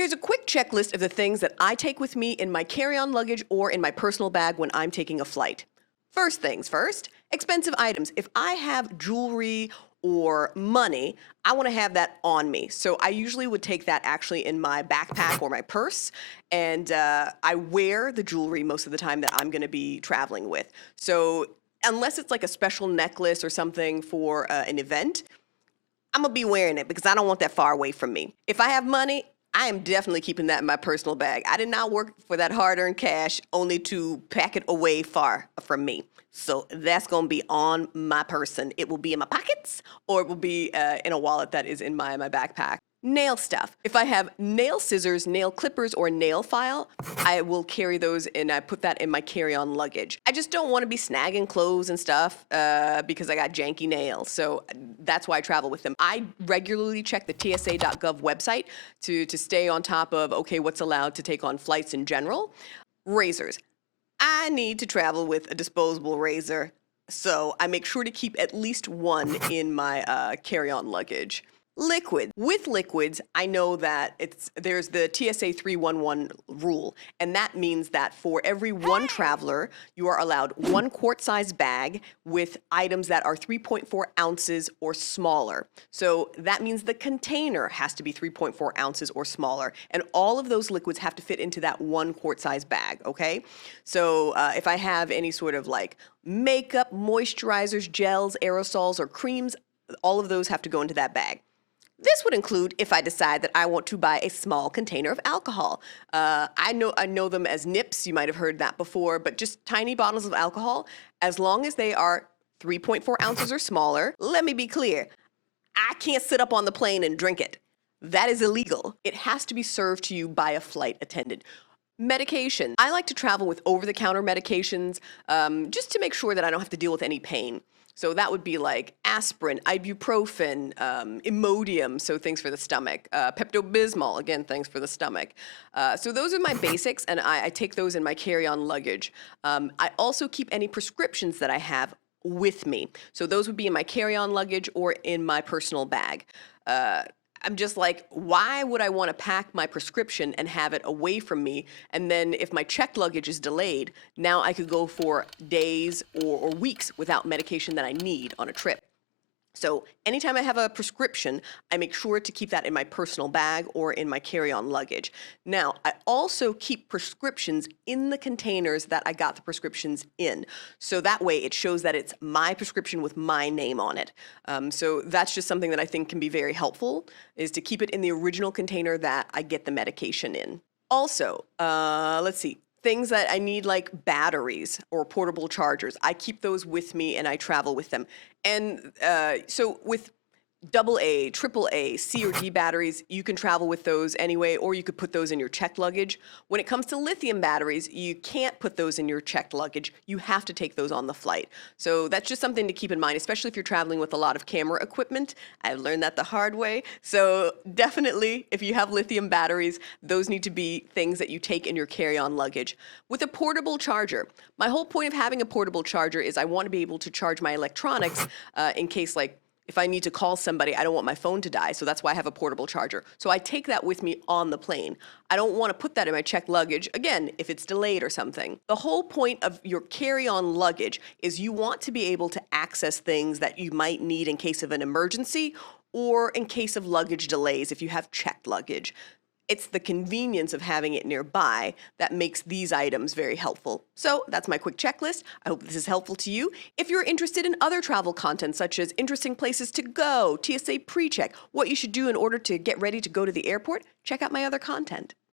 Here's a quick checklist of the things that I take with me in my carry-on luggage or in my personal bag when I'm taking a flight. First things first, expensive items. If I have jewelry or money, I want to have that on me. So I usually would take that actually in my backpack or my purse. And I wear the jewelry most of the time that I'm going to be traveling with. So unless it's like a special necklace or something for an event, I'm gonna be wearing it because I don't want that far away from me. If I have money, I am definitely keeping that in my personal bag. I did not work for that hard-earned cash only to pack it away far from me. So that's gonna be on my person. It will be in my pockets or it will be in a wallet that is in my backpack. Nail stuff. If I have nail scissors, nail clippers, or nail file, I will carry those and I put that in my carry-on luggage. I just don't want to be snagging clothes and stuff because I got janky nails. So that's why I travel with them. I regularly check the TSA.gov website to stay on top of, okay, what's allowed to take on flights in general. Razors. I need to travel with a disposable razor, so I make sure to keep at least one in my carry-on luggage. Liquid. With liquids, I know that there's the TSA 311 rule, and that means that for every one traveler, you are allowed 1 quart-size bag with items that are 3.4 ounces or smaller. So that means the container has to be 3.4 ounces or smaller, and all of those liquids have to fit into that 1 quart-size bag, okay? So if I have any sort of like makeup, moisturizers, gels, aerosols, or creams, all of those have to go into that bag. This would include if I decide that I want to buy a small container of alcohol. I know them as nips. You might have heard that before, but just tiny bottles of alcohol, as long as they are 3.4 ounces or smaller. Let me be clear. I can't sit up on the plane and drink it. That is illegal. It has to be served to you by a flight attendant. Medication. I like to travel with over-the-counter medications just to make sure that I don't have to deal with any pain. So that would be like aspirin, ibuprofen, Imodium, so things for the stomach, Pepto-Bismol, again, things for the stomach. So those are my basics, and I take those in my carry-on luggage. I also keep any prescriptions that I have with me. So those would be in my carry-on luggage or in my personal bag. I'm just like, why would I want to pack my prescription and have it away from me? And then if my checked luggage is delayed, now I could go for days or weeks without medication that I need on a trip. So anytime I have a prescription, I make sure to keep that in my personal bag or in my carry-on luggage. Now, I also keep prescriptions in the containers that I got the prescriptions in. So that way it shows that it's my prescription with my name on it. So that's just something that I think can be very helpful, is to keep it in the original container that I get the medication in. Also, let's see. Things that I need, like batteries or portable chargers, I keep those with me and I travel with them. And so with AA, AAA, C or D batteries, you can travel with those anyway, or you could put those in your checked luggage. When it comes to lithium batteries, you can't put those in your checked luggage. You have to take those on the flight. So that's just something to keep in mind, especially if you're traveling with a lot of camera equipment. I've learned that the hard way. So definitely, if you have lithium batteries, those need to be things that you take in your carry-on luggage. With a portable charger, my whole point of having a portable charger is I want to be able to charge my electronics in case, like, if I need to call somebody, I don't want my phone to die, so that's why I have a portable charger. So I take that with me on the plane. I don't want to put that in my checked luggage, again, if it's delayed or something. The whole point of your carry-on luggage is you want to be able to access things that you might need in case of an emergency or in case of luggage delays if you have checked luggage. It's the convenience of having it nearby that makes these items very helpful. So that's my quick checklist. I hope this is helpful to you. If you're interested in other travel content, such as interesting places to go, TSA pre-check, what you should do in order to get ready to go to the airport, check out my other content.